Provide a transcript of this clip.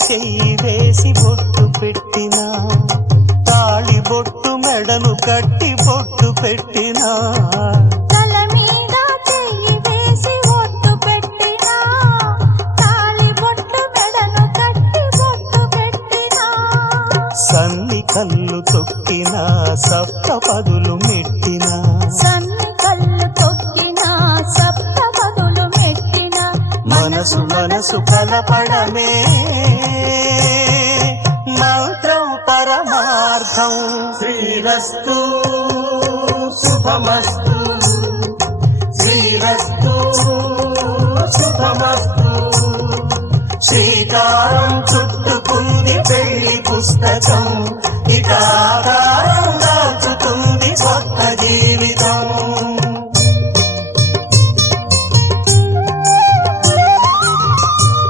చెయ్యి వేసి బొట్టు పెట్టినా, తాళి బొట్టు మెడను కట్టి బొట్టు పెట్టినా, తల మీద చెయ్యి వేసి బొట్టు పెట్టినా, తాళి బొట్టు మెడను కట్టి బొట్టు పెట్టినా, సన్ని కళ్ళు తొక్కినా సప్త పదులు మెట్టినా, సన్ని కళ్ళు తొక్కినా సప్త పదులు మెట్టినా, మనసు మనసు కలపడమే మంత్రం పరమార్థం. శ్రీరస్తు శుభమస్తు, శ్రీరస్తు శుభమస్తు. శ్రీకారం చుట్టుకుంది పెళ్లి పుస్తకం, ఇక ఆకారం దాచుతుంది కొత్త జీవితం.